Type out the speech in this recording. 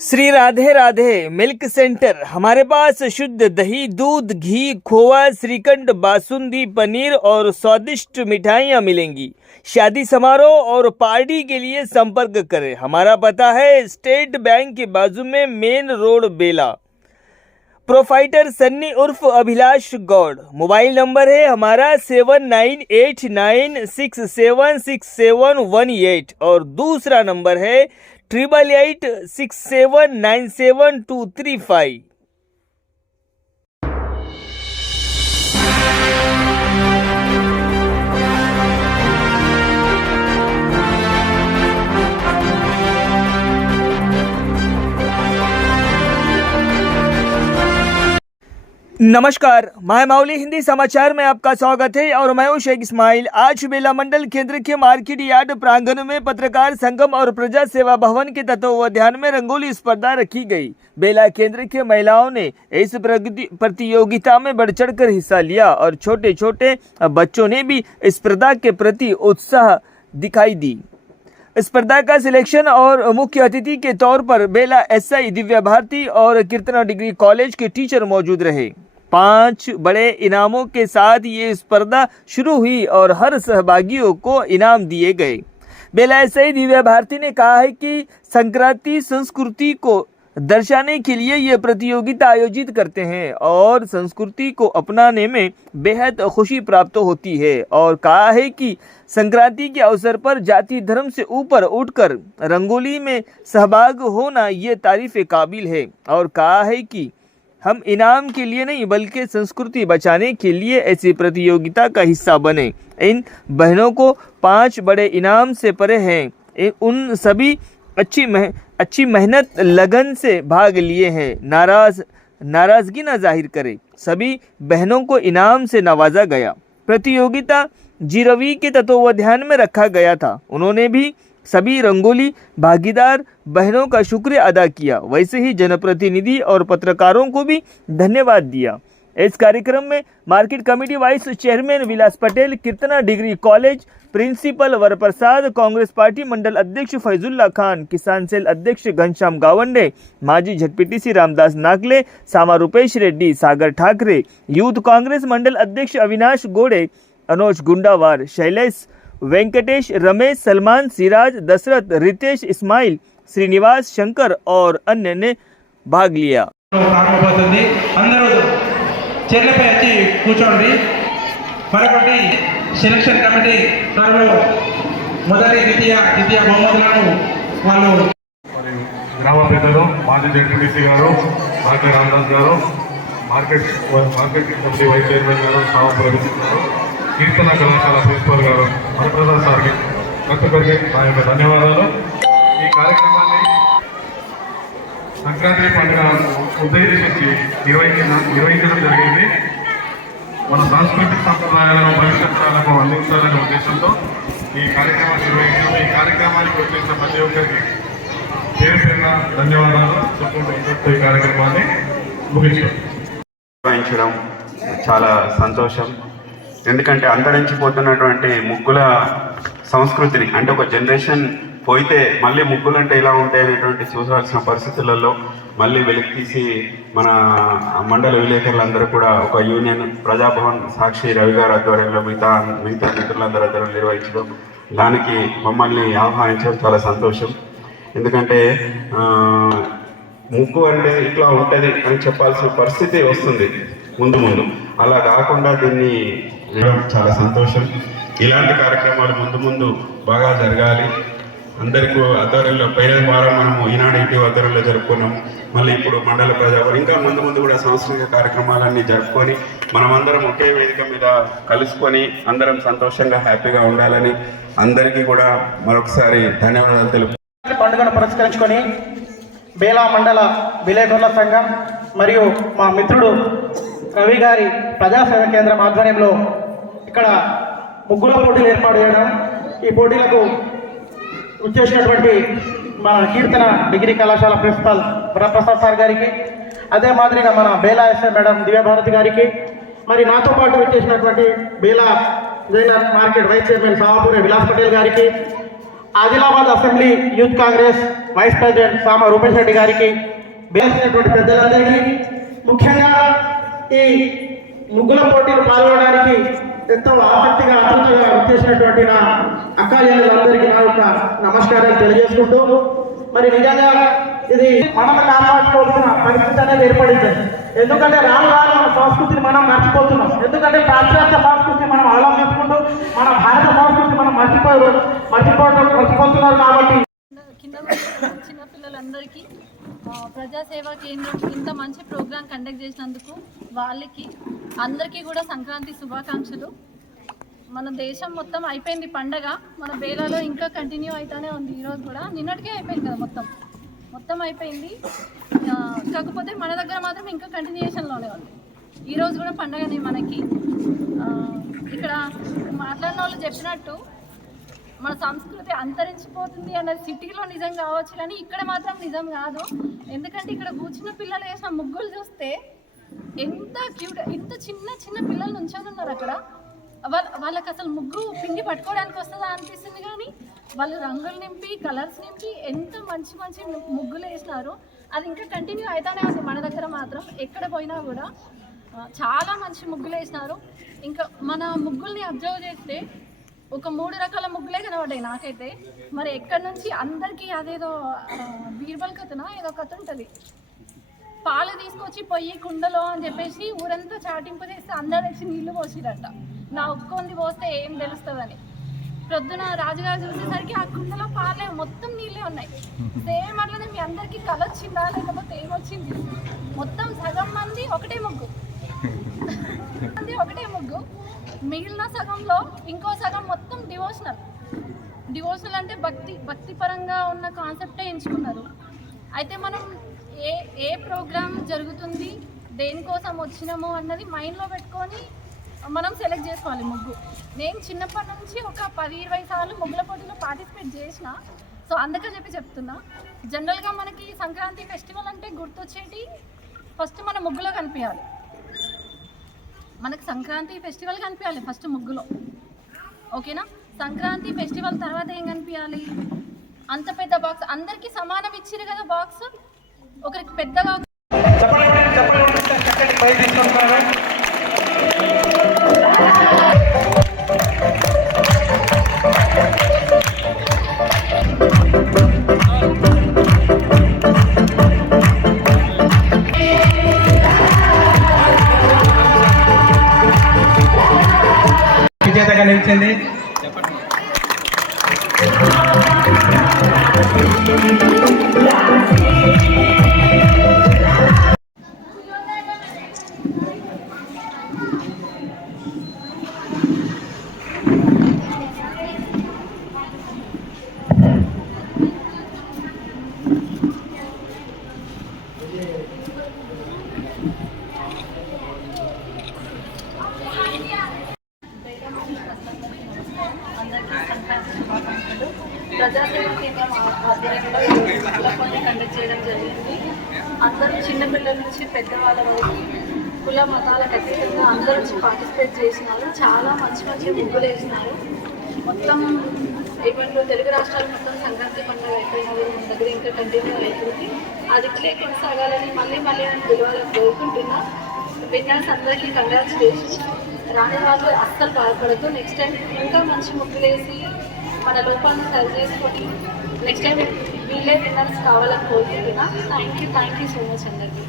Shri Radhe Radhe milk centre. हमारे पास शुद्ध दही, दूध, घी, खोआ, श्रीखंड, बासुंदी, पनीर और स्वादिष्ट मिठाइयाँ मिलेंगी। शादी समारोह और पार्टी के लिए संपर्क करें। हमारा पता है स्टेट बैंक के बाजू में, मेन रोड, बेला। प्रोफाइटर सन्नी उर्फ अभिलाष गौड़। मोबाइल नंबर है हमारा 7989676718 और दूसरा नंबर है 8886797235। नमस्कार, माय हिंदी समाचार में आपका स्वागत है और मैं हूं शेख इस्माइल। आज बेला मंडल केंद्र के मार्केट यार्ड प्रांगण में पत्रकार संगम और प्रजा सेवा भवन के तत्वावधान में रंगोली स्पर्धा रखी गई। बेला केंद्र के महिलाओं ने इस प्रतियोगिता में बढ़ चढ़कर हिस्सा लिया और छोटे छोटे बच्चों ने भी स्पर्धा के प्रति उत्साह दिखाई दी। स्पर्धा का सिलेक्शन और मुख्य अतिथि के तौर पर बेला एसआई दिव्या भारती और कीर्तना डिग्री कॉलेज के टीचर मौजूद रहे। 5 बड़े इनामों के साथ ये स्पर्धा शुरू हुई और हर सहभागियों को इनाम दिए गए। बेला एसआई दिव्या भारती ने कहा है कि संक्रांति संस्कृति को दर्शाने के लिए ये प्रतियोगिता आयोजित करते हैं और संस्कृति को अपनाने में बेहद खुशी प्राप्त होती है और कहा है कि संक्रांति के अवसर पर जाति धर्म से ऊपर उठकर रंगोली में सहभाग होना ये तारीफ काबिल है और कहा है कि हम इनाम के लिए नहीं बल्कि संस्कृति बचाने के लिए ऐसी प्रतियोगिता का हिस्सा बने। इन बहनों को 5 बड़े इनाम से परे हैं। उन सभी अच्छी मेहनत लगन से भाग लिए हैं। नाराजगी न जाहिर करें। सभी बहनों को इनाम से नवाजा गया। प्रतियोगिता जीरवी के तत्वावधान में रखा गया था। उन्होंने भी सभी रंगोली भागीदार बहनों का शुक्रिया अदा किया। वैसे ही जनप्रतिनिधि और पत्रकारों को भी धन्यवाद दिया। इस कार्यक्रम में market committee vice chairman Vilas Patel, Keerthana degree college principal Varaprasad, Congress party मंडल अध्यक्ष फैजुल्ला खान, किसान सेल अध्यक्ष घनश्याम गावंडे, माजी झटपीटीसी रामदास नागले, सामा रुपेश रेड्डी, सागर ठाकरे, यूथ कांग्रेस मंडल अध्यक्ष अविनाश गोड़े, अनुज गुंडावार, शैलेश, वेंकटेश, रमेश, सलमान, सिराज, दशरथ, रितेश, इस्माइल, श्रीनिवास, शंकर और अन्य ने भाग लिया। మరొకటి సెలక్షన్ కమిటీ త్వరలో మొదటి ద్వితీయ బహుమతులను వాళ్ళు గ్రామ పెద్దలు మాజీ జడ్పీటీసీ గారు డాక్టర్ రామదాస్ గారు, మార్కెట్ కమిటీ వైస్ చైర్మన్ గారు, సామ ప్రగతి గారు, కీర్తన కళాశాల ప్రిన్సిపల్ గారు వరప్రసాద్ సార్కి ప్రతి ఒక్కరికి నా యొక్క ధన్యవాదాలు। ఈ కార్యక్రమాన్ని సంక్రాంతి పండుగ ఉద్దేశించి నిర్వహించడం జరిగింది। మన సాంస్కృతిక సంప్రదాయాలను భవిష్యత్తులకు అందించాలనే ఉద్దేశంతో ఈ కార్యక్రమాన్ని నిర్వహించాము। ఈ కార్యక్రమానికి వచ్చేసిన ప్రతి ఒక్కరికి పేరు పేరున ధన్యవాదాలు చెప్పుకుంటూ ఈ కార్యక్రమాన్ని నిర్వహించడం చాలా సంతోషం। ఎందుకంటే అంతరించిపోతున్నటువంటి ముగ్గుల సంస్కృతిని, అంటే ఒక జనరేషన్ పోయితే మళ్ళీ ముగ్గులు అంటే ఇలా ఉంటాయి అనేటువంటి చూసాల్సిన పరిస్థితులలో మళ్ళీ వెలికి తీసి మన మండల విలేకరులందరూ కూడా ఒక యూనియన్ ప్రజాభవన్ సాక్షి రవి గారి ఆధ్వర్యంలో మిగతా మిత్రులందరూ ఆధ్వర్యంలో నిర్వహించడం, దానికి మమ్మల్ని ఆహ్వానించడం చాలా సంతోషం। ఎందుకంటే ముగ్గు అంటే ఇట్లా ఉంటుంది అని చెప్పాల్సిన పరిస్థితి వస్తుంది ముందు అలా కాకుండా దీన్ని చాలా సంతోషం। ఇలాంటి కార్యక్రమాలు ముందు బాగా జరగాలి। అందరికీ ఆధ్వర్యంలో పైన వారం మనము ఈనాడు ఇంటి ఆధ్వర్యంలో జరుపుకున్నాం। మళ్ళీ ఇప్పుడు మండల ప్రజాభవన్ ఇంకా ముందు కూడా సాంస్కృతిక కార్యక్రమాలన్నీ జరుపుకొని మనమందరం ఒకే వేదిక మీద కలుసుకొని అందరం సంతోషంగా హ్యాపీగా ఉండాలని అందరికీ కూడా మరొకసారి ధన్యవాదాలు తెలుపు। పండుగను పురస్కరించుకొని బేలా మండల విలేకరుల సంఘం మరియు మా మిత్రుడు రవి గారి ప్రజాసేవ కేంద్రం ఆధ్వర్యంలో ఇక్కడ ముగ్గుల పోటీలు ఏర్పాటు చేయడం, ఈ పోటీలకు వచ్చేసినటువంటి మా కీర్తన డిగ్రీ కళాశాల ప్రిన్సిపల్ వరప్రసాద్ సార్ గారికి, అదే మాదిరిగా మన బేలా ఎస్ఐ మేడం దివ్యాభారతి గారికి, మరి నాతో పాటు వచ్చేసినటువంటి Bela Jainath market vice chairman Savapuri Vilas Patel గారికి, Adilabad assembly youth Congress vice president Sama Rupesh Reddy గారికి, వేసినటువంటి పెద్దలందరికీ, ముఖ్యంగా ఈ ముగ్గుల పోటీలు పాల్గొనడానికి ఎంతో ఆసక్తిగా ఆతృతగా వచ్చేసినటువంటి నా అక్కాజనులందరికీ నా యొక్క నమస్కారాలు తెలియజేసుకుంటూ, మరి నిజంగా ఇది మనం కాపాడుకోవాల్సిన పరిస్థితి అనేది ఏర్పడింది. ఎందుకంటే రాను రాను మన సంస్కృతిని మనం మర్చిపోతున్నాం. ఎందుకంటే పాశ్చాత్య సంస్కృతి మనం అవలంబించుకుంటూ మన భారత సంస్కృతి మనం మర్చిపోతున్నారు కాబట్టి కింద చిన్నపిల్లలందరికీ ప్రజాసేవా కేంద్రం ఇంత మంచి ప్రోగ్రాం కండక్ట్ చేసినందుకు వాళ్ళకి అందరికీ కూడా సంక్రాంతి శుభాకాంక్షలు. మన దేశం మొత్తం అయిపోయింది పండగ, మన బేలాలో ఇంకా కంటిన్యూ అవుతూనే ఉంది. ఈరోజు కూడా నిన్నటికే అయిపోయింది కదా, మొత్తం అయిపోయింది. కాకపోతే మన దగ్గర మాత్రం ఇంకా కంటిన్యూషన్లోనే ఉంది. ఈరోజు కూడా పండగనే మనకి. ఇక్కడ మాట్లాడిన వాళ్ళు చెప్పినట్టు మన సంస్కృతి అంతరించిపోతుంది అన్నది సిటీలో నిజం కావచ్చు, కానీ ఇక్కడ మాత్రం నిజం కాదు. ఎందుకంటే ఇక్కడ కూర్చున్న పిల్లలు వేసిన ముగ్గులు చూస్తే ఎంత క్యూట్, ఇంత చిన్న పిల్లలు నుంచొని ఉన్నారు అక్కడ. వాళ్ళకి అసలు ముగ్గు పిండి పట్టుకోవడానికి వస్తుందా అనిపిస్తుంది, కానీ వాళ్ళు రంగులు నింపి కలర్స్ నింపి ఎంత మంచి ముగ్గులు వేసినారు. అది ఇంకా కంటిన్యూ అవుతానే ఉంది మన దగ్గర మాత్రం. ఎక్కడ పోయినా కూడా చాలా మంచి ముగ్గులు వేసినారు. ఇంకా మన ముగ్గుల్ని అబ్జర్వ్ చేస్తే ఒక 3 రకాల ముగ్గులే కనబడ్డాయి నాకైతే. మరి ఎక్కడి నుంచి అందరికీ అదేదో బీర్బల్ కథనా ఏదో కథ ఉంటుంది, పాలు తీసుకొచ్చి పొయ్యి కుండలో అని చెప్పేసి ఊరంతా చాటింపు చేస్తే అందరు వచ్చి నీళ్లు పోసిరట. నా ఒక్కొంది పోస్తే ఏం తెలుస్తుందని ప్రొద్దున రాజుగారు చూసేసరికి ఆ కుండలో పాలే మొత్తం నీళ్ళే ఉన్నాయి. సేమ్ అట్లనే మీ అందరికీ కళ వచ్చిందా లేకపోతే ఏమొచ్చింది? మొత్తం సగం మంది ఒకటే ముగ్గు, మిగిలిన సగంలో ఇంకో సగం మొత్తం డివోషనల్ అంటే భక్తి పరంగా ఉన్న కాన్సెప్టే ఎంచుకున్నారు. అయితే మనం ఏ ప్రోగ్రామ్ జరుగుతుంది, దేనికోసం వచ్చినామో అన్నది మైండ్లో పెట్టుకొని మనం సెలెక్ట్ చేసుకోవాలి ముగ్గు. నేను చిన్నప్పటి నుంచి ఒక 10-20 సార్లు ముగ్గుల పోటీలో పార్టిసిపేట్ చేసిన. సో అందుకని చెప్తున్నా, జనరల్గా మనకి సంక్రాంతి ఫెస్టివల్ అంటే గుర్తొచ్చేటి ఫస్ట్ మన ముగ్గులో కనిపించాలి. మనకు సంక్రాంతి ఫెస్టివల్ కనిపించాలి ఫస్ట్ ముగ్గులో, ఓకేనా? సంక్రాంతి ఫెస్టివల్ తర్వాత ఏం కనిపించాలి? అంత పెద్ద బాక్స్ అందరికీ సమానం ఇచ్చిరు కదా బాక్స్, ఒకరికి పెద్ద బాక్స్. విజేతగా నిలిచింది. ప్రజాసేవ కేంద్రం ఆధ్వర్యంలో ముగ్గుల కండక్ట్ చేయడం జరిగింది. అందరూ చిన్నపిల్లల నుంచి పెద్దవాళ్ళ వరకు కుల మతాలకు అతీతంగా అందరూ వచ్చి పార్టిసిపేట్ చేసినారు. చాలా మంచి ముగ్గులు వేసినారు. మొత్తం ఇప్పుడు తెలుగు రాష్ట్రాలు మొత్తం సంక్రాంతి పండుగ అయిపోయినది, మన దగ్గర ఇంకా కంటిన్యూ అవుతుంది. అది ఇట్లే కొనసాగాలని మళ్ళీ అని పిలవాలని కోరుకుంటున్నా. విన్నర్స్ అందరికీ కంగ్రాచులేషన్స్. రాని వాళ్ళు అస్సలు బాధపడద్దు. నెక్స్ట్ టైం ఇంకా మంచి ముగ్గులు వేసి మన లోపాలను సరి చేసుకొని నెక్స్ట్ టైం వీళ్ళే విన్నర్స్ కావాలని కోరుకుంటున్నా. థ్యాంక్ యూ సో మచ్ అందరికీ.